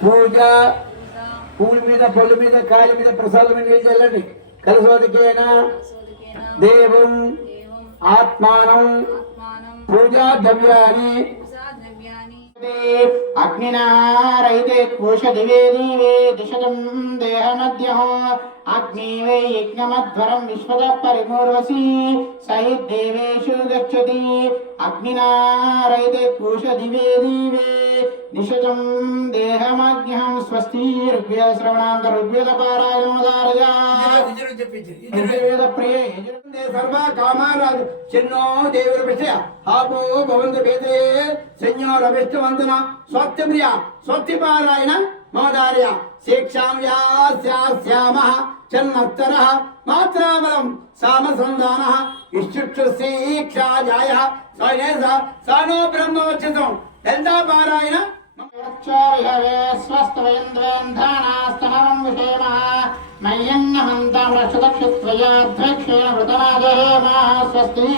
పూజ పూల మీద పళ్ళు మీద కాళ్ళ మీద ప్రసాదం మీద చల్లండి. కలసోదికేన దేవం ఆత్మానం పూజా ద్రవ్యాన్ని అగ్నినారైతే కోశ దివే దీవే దిశతం దేహమధ్య అగ్ని వై యజ్ఞమధ్వరం విశ్వద పరిమూర్వసి సహిదేవేషు గచ్చతి అగ్నినారైతే కోశ దివే దీవే దిశతం దేహమజ్ఞం స్వస్తి ఋగ్వేద శ్రవణాంత ఋగ్వేద పారాయణోదారయా ఋగ్వేద ప్రియే సర్వ కామారాజు చిన్నో దేవుడు విషయ ఆపో భవంత భేదే సంజ్ఞో రవిష్ట వందన స్వస్తి ప్రియ స్వస్తి పారాయణ మమదార్య శిక్షాం యాస్యామ చన్మత్తర మాత్రాబలం సామసంధాన ఇష్టుక్షీక్షాజాయ సానో బ్రహ్మోచితం ఎంత పారాయణ స్వస్థవేంద్రేంద్రానాస్తమం విషేమ మయ్యన్నమంతం రక్షదక్షత్వయాధ్వక్షేణ వృతమాదేమ స్వస్తి